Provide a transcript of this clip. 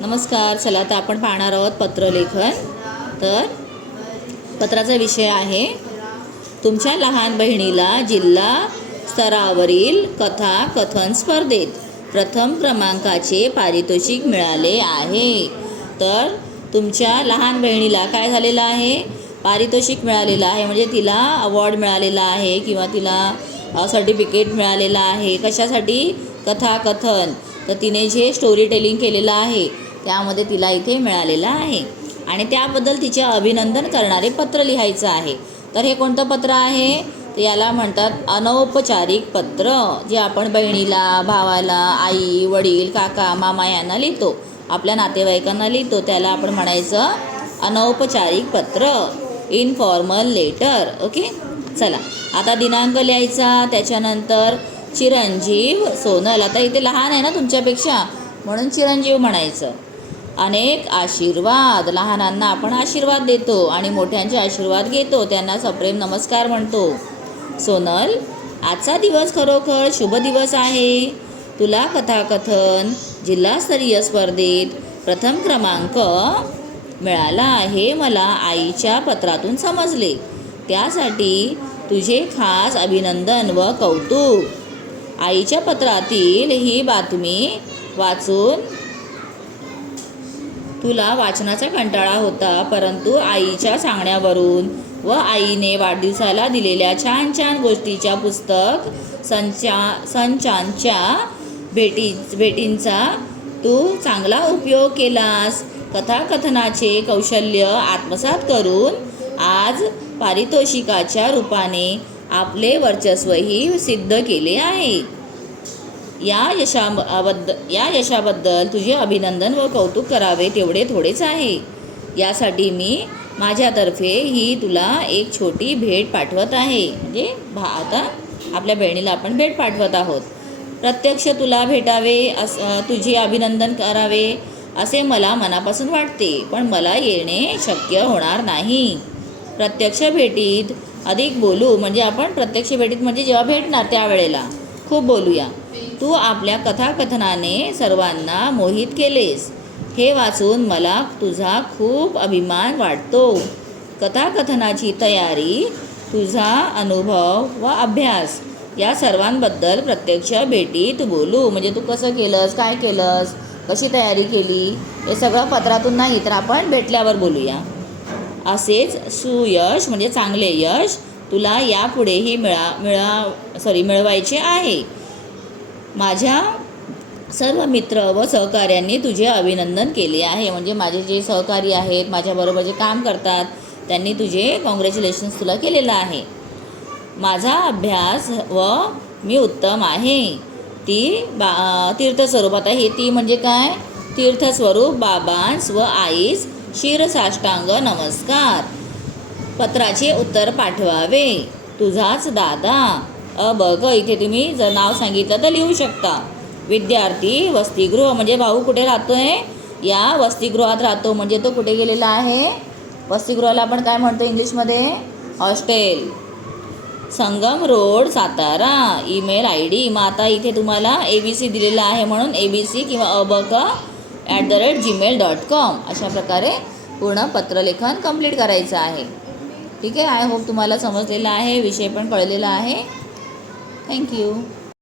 नमस्कार. चला आता आपण पाहणार आहोत पत्रलेखन. तर पत्राचा विषय आहे तुमच्या लहान बहिणीला जिल्हा स्तरावरील कथा कथन स्पर्धेत प्रथम क्रमांकाचे पारितोषिक मिळाले आहे. तर तुमच्या लहान बहिणीला काय झालेलं आहे? पारितोषिक मिळालेलं आहे, म्हणजे तिला अवॉर्ड मिळालेला आहे किंवा तिला सर्टिफिकेट मिळालेलं आहे. कशासाठी? कथा कथन. तर तिने जे स्टोरी टेलिंग केलेलं आहे त्यामध्ये तिला इथे मिळालेलं आहे आणि त्याबद्दल तिचे अभिनंदन करणारे पत्र लिहायचं आहे. तर हे कोणतं पत्र आहे? तर याला म्हणतात अनौपचारिक पत्र. जे आपण बहिणीला, भावाला, आई, वडील, काका, मामा यांना लिहितो, आपल्या नातेवाईकांना लिहितो, त्याला आपण म्हणायचं अनौपचारिक पत्र, इनफॉर्मल लेटर. ओके. चला आता दिनांक लिहायचा. त्याच्यानंतर चिरंजीव सोनल. आता इथे लहान आहे ना तुमच्यापेक्षा, म्हणून चिरंजीव म्हणायचं. अनेक आशीर्वाद. लहानांना आपण आशीर्वाद देतो आणि मोठ्यांचे आशीर्वाद घेतो, त्यांना सप्रेम नमस्कार म्हणतो. सोनल, आजचा दिवस खरोखर शुभ दिवस आहे. तुला कथाकथन जिल्हास्तरीय स्पर्धेत प्रथम क्रमांक मिळाला हे मला आईच्या पत्रातून समजले. त्यासाठी तुझे खास अभिनंदन व कौतुक. आईच्या पत्रातील ही बातमी वाचून तुला वाचनाचा कंटाळा होता, परंतु आईच्या सांगण्यावरून व आईने वाढदिवसाला दिलेल्या छान छान गोष्टीच्या पुस्तक संचांच्या भेटींचा तू चांगला उपयोग केलास. कथाकथनाचे कौशल्य आत्मसात करून आज पारितोषिकाच्या रूपाने आपले वर्चस्वही सिद्ध केले आहे. या यशाबद्दल तुझे अभिनंदन व कौतुक करावे तेवढे थोडेच आहे. यासाठी मी माझ्यातर्फे ही तुला एक छोटी भेट पाठवत आहे. म्हणजे आता आपल्या बहिणीला आपण भेट पाठवत आहोत. प्रत्यक्ष तुला भेटावे, तुझे अभिनंदन करावे असे मला मनापासून वाटते, पण मला येणे शक्य होणार नाही. प्रत्यक्ष भेटीत अधिक बोलू, म्हणजे आपण प्रत्यक्ष भेटीत म्हणजे जेव्हा भेटणार त्यावेळेला खूप बोलूया. तू आपल्या कथाकथनाने सर्वांना मोहित केलेस. हे वाचून मला तुझा खूप अभिमान वाटतो. कथाकथनाची तयारी, तुझा अनुभव व अभ्यास या सर्वांबद्दल प्रत्यक्ष भेटीत बोलू. म्हणजे तू कसं केलंस, काय केलंस, कशी तयारी केली, हे सगळं पत्रातून नाही तर आपण भेटल्यावर बोलूया. असेच सुयश म्हणजे चांगले यश तुला यापुढेही मिळवायचे आहे. माझ्या सर्व मित्र व सहकाऱ्यांनी तुझे अभिनंदन केले आहे. म्हणजे माझे जे सहकारी आहेत, माझ्याबरोबर जे काम करतात, त्यांनी तुझे कॉंग्रॅच्युलेशन्स तुला केलेलं आहे. माझा अभ्यास व मी उत्तम आहे. तीर्थस्वरूप. आता हे ती म्हणजे काय? तीर्थस्वरूप बाबांस व आईस शिरसाष्टांग नमस्कार. पत्राचे उत्तर पाठवावे. तुझाच दादा. बघ इथे तुम्ही जर नाव सांगितलं तर लिहू शकता. विद्यार्थी वसतिगृह. म्हणजे भाऊ कुठे राहतोय? या वसतिगृहात राहतो. म्हणजे तो कुठे गेलेला आहे? वसतिगृहाला आपण काय म्हणतो इंग्लिशमध्ये? Hostel. Sangam road, Satara. Email ID. मग आता इथे तुम्हाला ABC दिलेला आहे, म्हणून ABC किंवा abc@gmail.com अशा प्रकारे पूर्ण पत्रलेखन कंप्लीट करायचं आहे. ठीक आहे. आय होप तुम्हाला समजलेलं आहे, विषय पण कळलेला आहे. थँक्यू.